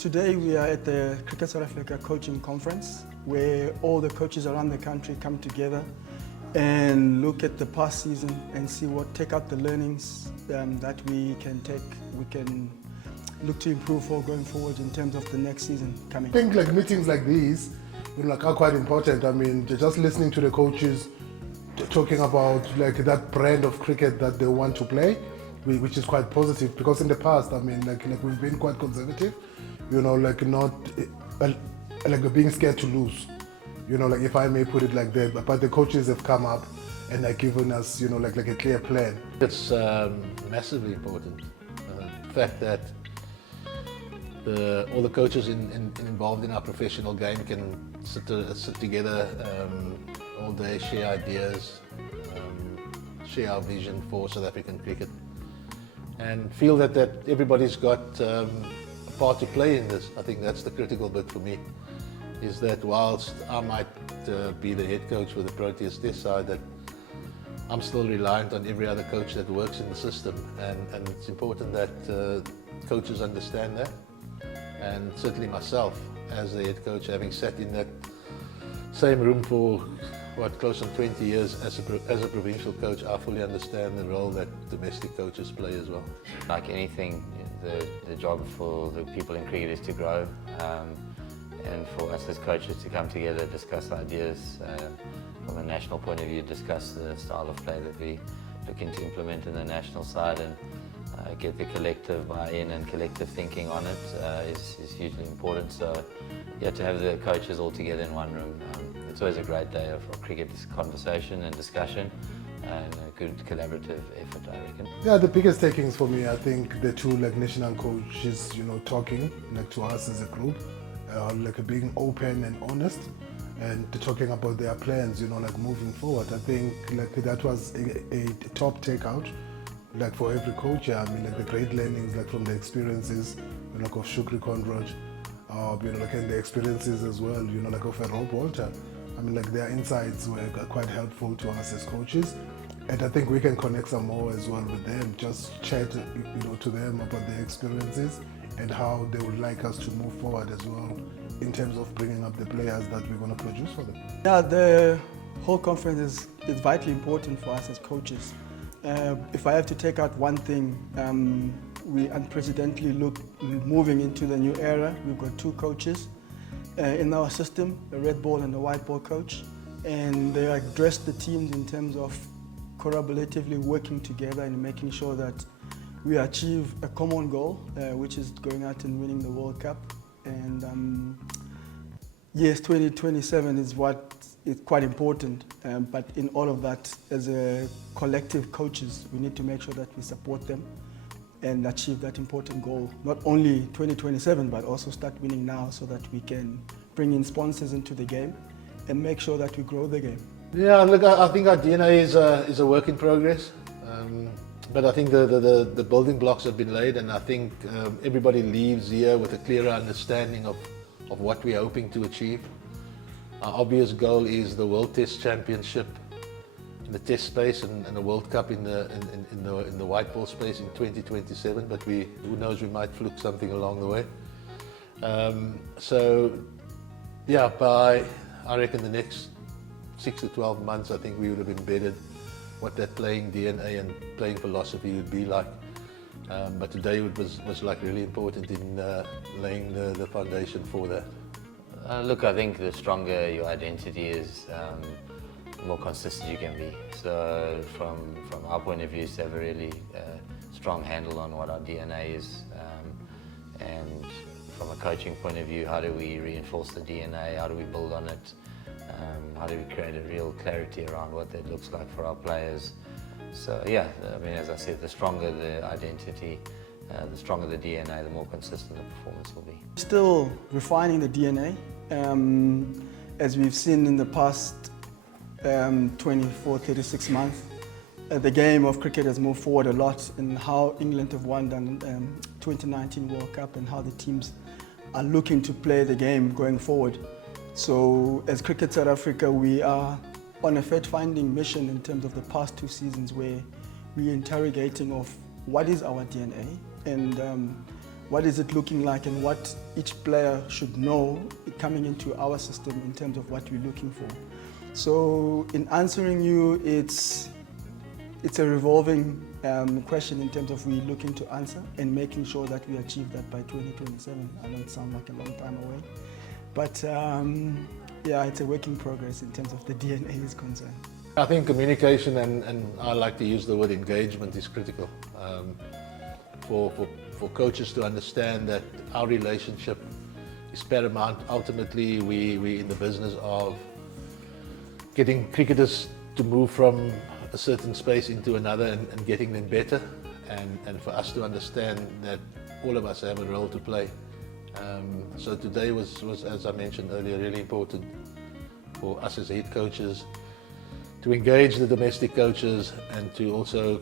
Today we are at the Cricket South Africa Coaching Conference where all the coaches around the country come together and look at the past season and see take out the learnings that we can take. We can look to improve for going forward in terms of the next season coming. I think meetings like these are quite important. I mean, just listening to the coaches talking about that brand of cricket that they want to play, which is quite positive, because in the past, we've been quite conservative, not being scared to lose, if I may put it like that. But the coaches have come up and given us, a clear plan. It's massively important. The fact that all the coaches involved in our professional game can sit together all day, share ideas, share our vision for South African cricket, and feel that everybody's got a part to play in this. I think that's the critical bit for me, is that whilst I might be the head coach for the Proteas this side, that I'm still reliant on every other coach that works in the system, and it's important that coaches understand that. And certainly myself, as the head coach, having sat in that same room for close on 20 years as a provincial coach, I fully understand the role that domestic coaches play as well. Like anything, the job for the people in cricket is to grow, and for us as coaches to come together, discuss ideas from a national point of view, discuss the style of play that we looking to implement in the national side, and get the collective buy-in and collective thinking on it is hugely important. So yeah, to have the coaches all together in one room, it's always a great day of cricket conversation and discussion, and a good collaborative effort, I reckon. Yeah, the biggest takings for me, I think the two national coaches, talking to us as a group, being open and honest, and talking about their plans, moving forward. I think that was a top takeout. For every coach, the great learnings, from the experiences, of Shukri Conrad, and the experiences as well, of Rob Walter. Their insights were quite helpful to us as coaches, and I think we can connect some more as well with them. Just chat, to them about their experiences and how they would like us to move forward as well in terms of bringing up the players that we're going to produce for them. Yeah, the whole conference is vitally important for us as coaches. If I have to take out one thing, we unprecedentedly moving into the new era. We've got two coaches in our system, the red ball and the white ball coach, and they address the teams in terms of collaboratively working together and making sure that we achieve a common goal, which is going out and winning the World Cup. And yes, 2027 is what is quite important, but in all of that, as a collective coaches, we need to make sure that we support them and achieve that important goal. Not only 2027, but also start winning now, so that we can bring in sponsors into the game and make sure that we grow the game. Yeah, look, I think our DNA is a work in progress, but I think the building blocks have been laid, and I think everybody leaves here with a clearer understanding of what we're hoping to achieve. Our obvious goal is the World Test Championship in the Test space, and a World Cup in the white ball space in 2027. But who knows, we might fluke something along the way. So yeah, by I reckon the next 6 to 12 months, I think we would have embedded what that playing DNA and playing philosophy would be like. But today it was really important in laying the foundation for that. Look, I think the stronger your identity is, the more consistent you can be. So from our point of view, to have a really strong handle on what our DNA is, and from a coaching point of view, how do we reinforce the DNA, how do we build on it, how do we create a real clarity around what that looks like for our players. So yeah, as I said, the stronger the identity, the stronger the DNA, the more consistent the performance will be. Still refining the DNA, as we've seen in the past 24, 36 months. The game of cricket has moved forward a lot in how England have won the 2019 World Cup and how the teams are looking to play the game going forward. So as Cricket South Africa, we are on a fact-finding mission in terms of the past 2 seasons, where we're interrogating of what is our DNA and what is it looking like and what each player should know coming into our system in terms of what we're looking for. So in answering you, it's a revolving question in terms of we're looking to answer and making sure that we achieve that by 2027. I know it sounds like a long time away, but yeah, it's a work in progress in terms of the DNA is concerned. I think communication and I like to use the word engagement is critical for coaches to understand that our relationship is paramount. Ultimately, we're in the business of getting cricketers to move from a certain space into another and getting them better, and for us to understand that all of us have a role to play. So today was, as I mentioned earlier, really important for us as head coaches to engage the domestic coaches and to also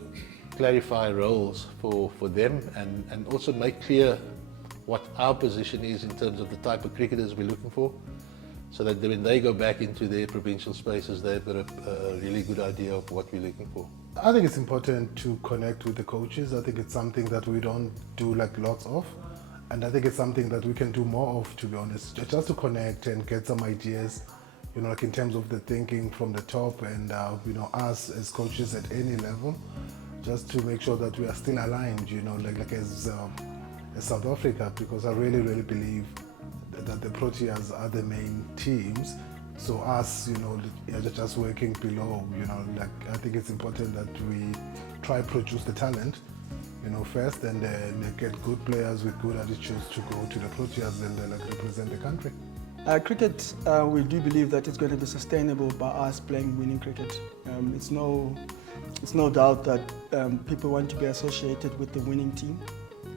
clarify roles for them and also make clear what our position is in terms of the type of cricketers we're looking for, so that when they go back into their provincial spaces, they've got a really good idea of what we're looking for. I think it's important to connect with the coaches. I think it's something that we don't do like lots of, and I think it's something that we can do more of, to be honest, just to connect and get some ideas, you know, like in terms of the thinking from the top, and you know, us as coaches at any level, just to make sure that we are still aligned, you know, like as South Africa, because I really believe that the Proteas are the main teams. So us, you know, just working below, you know, like I think it's important that we try produce the talent, you know, first, and then get good players with good attitudes to go to the Proteas and then like represent the country. Cricket, we do believe that it's going to be sustainable by us playing winning cricket. It's no doubt that people want to be associated with the winning team,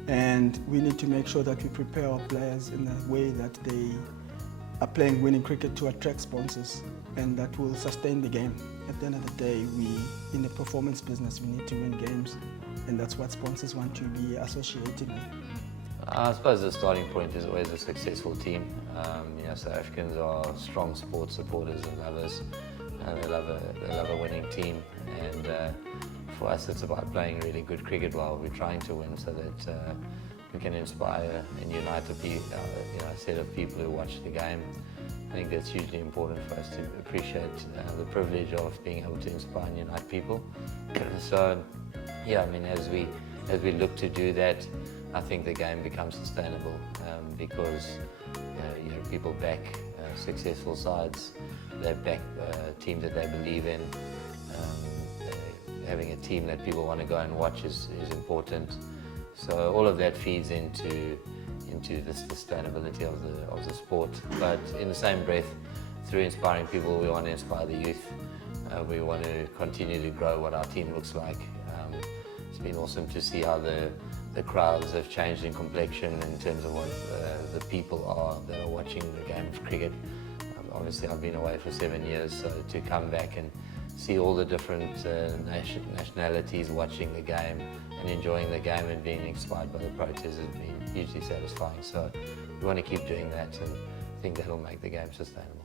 and we need to make sure that we prepare our players in a way that they are playing winning cricket to attract sponsors, and that will sustain the game. At the end of the day, in the performance business, we need to win games, and that's what sponsors want to be associated with. I suppose the starting point is always a successful team. You know, South Africans are strong sports supporters and lovers. They love a winning team, and for us it's about playing really good cricket while we're trying to win, so that we can inspire and unite a set of people who watch the game. I think that's hugely important for us to appreciate the privilege of being able to inspire and unite people. So yeah, I mean, as we look to do that, I think the game becomes sustainable because you know, people back successful sides, they back teams that they believe in. Having a team that people want to go and watch is important. So all of that feeds into the sustainability of the sport. But in the same breath, through inspiring people, we want to inspire the youth. We want to continue to grow what our team looks like. It's been awesome to see how the crowds have changed in complexion in terms of what the people are that are watching the game of cricket. Obviously, I've been away for 7 years, so to come back and see all the different nationalities watching the game and enjoying the game and being inspired by the Proteas has been hugely satisfying. So we want to keep doing that, and I think that'll make the game sustainable.